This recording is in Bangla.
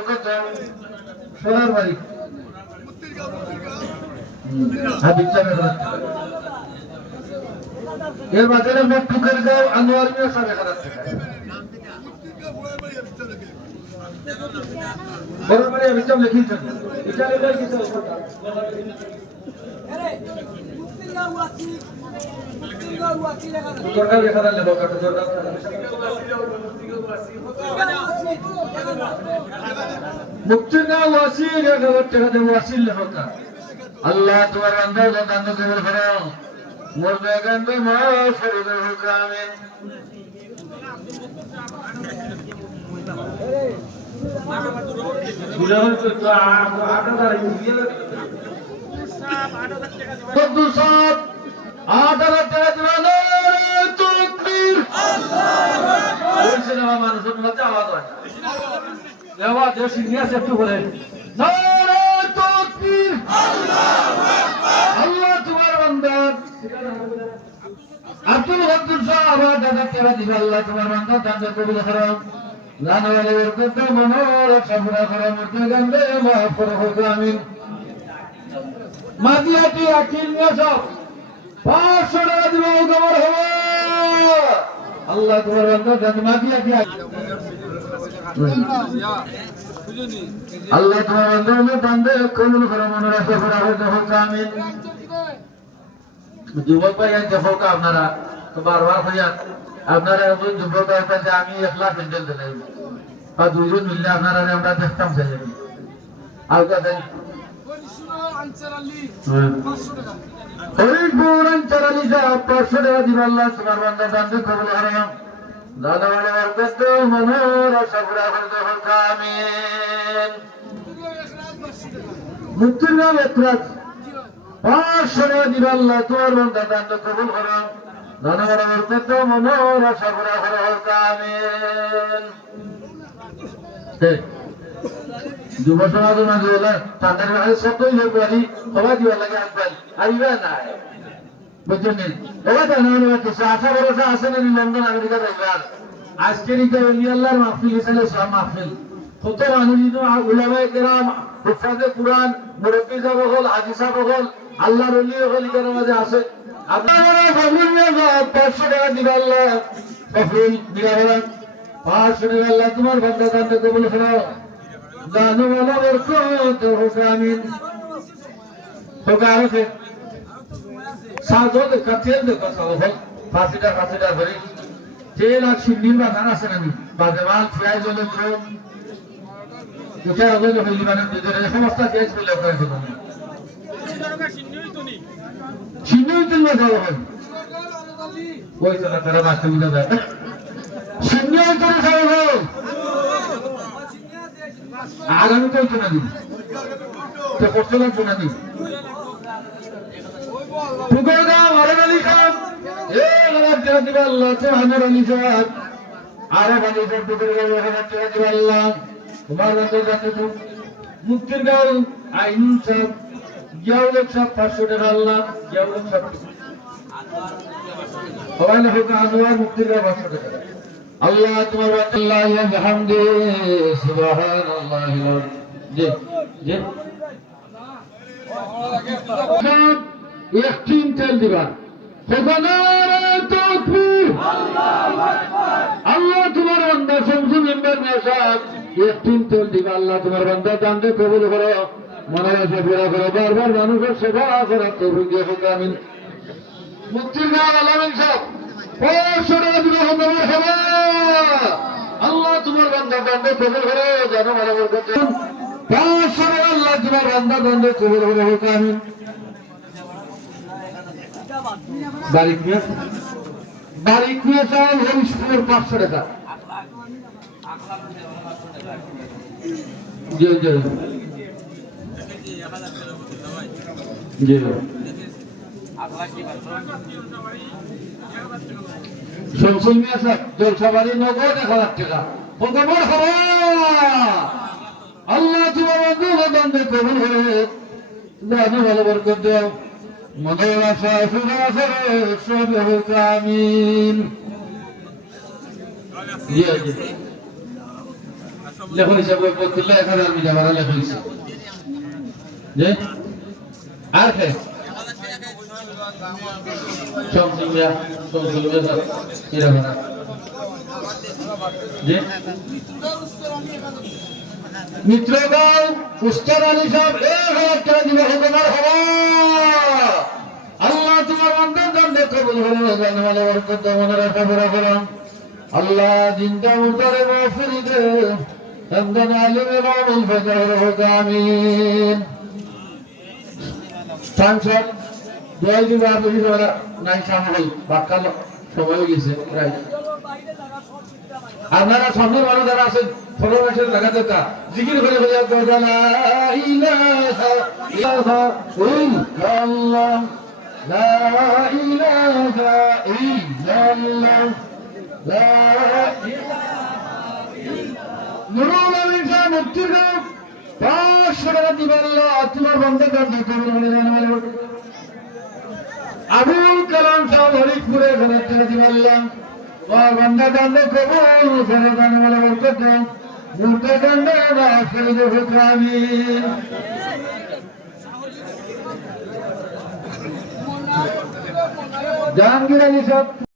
বরকত সোনার বাড়ি এর বাজারে মোট টুকের গাঁও আনোয়ার মিয়া 1000 টাকা বড় বাড়ি বিচার লিখিয়েছেন এটা লেখাই কিছু দরকার লেখা দিলে দরকার মুক্তিনা ওয়াসিল 1000 টাকা দেব ওয়াসিল লেখা আল্লাহ তোমার বান্দা দান কবুল করো মোর বেগান দে মাফ করে দাও আমিন বুঝাবেন তো 8000 ইউরিয়া কদ্দু সাহেব 8000 টাকা দিবেন তাকবীর আল্লাহু আকবার বলছেন আমার মানুষের মধ্যে আওয়াজ হয় দেওয়া দেশ নিয়ে একটু বলে নারে তাকবীর আল্লাহু আকবার আল্লাহ তোমার বান্দা আব্দুল গফুর সাহেব 8000 টাকা দিবেন আল্লাহ তোমার বান্দা দান কবুল করো জানওয়ালে বরকত মনোর সবরা করো মুর্তে গন্ধে মাফ করো আমিন মাদিয়াটি আকিল নিয়ে যাও 500 টাকা দিব তোমার হবে আল্লাহ তোমার বান্দা দান মাদিয়াটি আল্লাহ তোমার বান্দা বান্দে কবুল করো মনোর সবরা করো আমিন যুবক ভাই দেখো আপনারা তো বারবার হইয়া আপনারা একজন যুবক আছে আমি একলা প্যান্ডেল দিলাই বা দুইজন মিললে আপনারা আমরা দেখতাম চাই আর কথা হরিপুর অঞ্চলি যা 500 টাকা দিব আল্লাহ তোমার বান্দা বান্দে কবুল করো দাদা বলে বরকত মনোর সবরা করতে হোক আমিন মুক্তির নাম একরাত 500 টাকা দিব আল্লাহ তোমার বান্দা বান্দে কবুল করো দাদা বলে বরকত মনোর সবরা করতে হোক আমিন যুব সমাজের মাঝে বলে তাদের মাঝে সত্যই লোক বাড়ি সবাই দিবার লাগে আসবাই আইবা না বুঝছেন এবার জানানো কিছু 18 বছর আছে না লন্ডন আমেরিকা যাইবার আজকের ইটা অলি আল্লাহর মাহফিল হিসেবে সব মাহফিল কত মানুষ উলামায়ে কেরাম হুফাজে কুরআন মুরব্বি সাহেব হল হাজি সাহেব হল আল্লাহর ওলি হল এর মাঝে আছে আপনারা কবুল নিয়ে যাও 500 টাকা দিবা আল্লাহ কবুল দিবা বলেন 500 টাকা আল্লাহ তোমার বান্দা দান কবুল করো জানো ওয়ালা বরকত হোক আমিন হোক আছে সাজো দে কাতেল দে কথা হল ফাসিটা ভরি তেল আর সিন্নির বাগান আছে নাকি বাদেমাল ফ্রাই জলে তো এটা হলো হইলি মানে যে সমস্ত কেস ফেলে করে দিল সিন্নিই তো না যাও হয় ওই তো না তারা বাসতে বুঝা যায় সিন্নিই তো যাও হয় আগামী তো না দিন তো করতে লাগবে না দিন টুকরদা মারান আলী খান এ গলার টাকা দিবা আল্লাহ তো আমার আলী সাহেব আরে বাড়ি সব টুকরদা গলার টাকা দিবা আল্লাহ তোমার বন্ধু জানতে তো মুক্তির গাঁও আইন সব গিয়াউলের সব 500 টাকা আল্লাহ গিয়াউলের সব সবাই লোক আনোয়ার মুক্তির গাঁও 500 টাকা আল্লাহ তোমার আল্লাহ হামদে সুবহানাল্লাহ জি জি এক টিন তেল দিবা খোদার তাকবীর আল্লাহু আকবার আল্লাহ তোমার বান্দা শামসুল মেম্বার মেসাব এক টিন তেল দিবা আল্লাহ তোমার বান্দা দানকে কবুল করো মনে আছে পুরা করো বারবার মানুষের সেবা করা তৌফিক দিয়ে হোক আমিন মুক্তির গাঁও আলামিন সাহেব 500 টাকা দিবা হবে আল্লাহ তোমার বান্দা দানকে কবুল করো জানো ভালো বরকত 500 টাকা আল্লাহ তোমার বান্দা দানকে কবুল করো হোক আমিন বারিক নিয়ে চাল হরিশপুর 500 টাকা জি জি জি শামসুল মিয়া সাহেব জলসাবাড়ি নগদ 1000 টাকা খবর খবর আল্লাহ তোমার বান্দা কবুল করে দান ভালো বরকত দাও মনের আশা সুরা করে সব হোক আমিন জি জি লেখো হিসাবে বলছিল 1000 মিটার ভাড়া লেখো হিসাব যে আর কে চমচমিয়া চমচমিয়া এরা ভাড়া যে মিত্রগণ উস্তাদ আলী সাহেব 1000 টাকা দিবে তোমার হওয়া আল্লাহ তোমার বান্দার জন্য কবুল করুন জানমালে বরকত মনে রাখা বড় করুন আল্লাহ দিনটা উতারে মাফিল দে আমদান আলিমে মামুল ফজর হোক আমিন সাংসদ দোয়াই দিবা আপনি নাই সামনে বাক্কাল সময় হয়ে গেছে প্রায় আপনারা সামনে মানুষ যারা আছেন ফরমাইশের লাগা দরকার জিকির করে বলে লা ইলাহা ইল্লাল্লাহ লা ইলাহা ইল্লাল্লাহ লা ইলাহা ইল্লাল্লাহ নুরুল আমিন সাহেব মুক্তির 500 টাকা দিবেন আল্লাহ তোমার বন্ধ কর দিতে আবুল কালাম সাহেব হরিপুরে 1000 টাকা দিবেন আল্লাহ और बंदा जाने कबूल करे जाने वाला बरकत है मुर्दा जाने ना फिर जो हुक्रामी जहांगीर अली साहब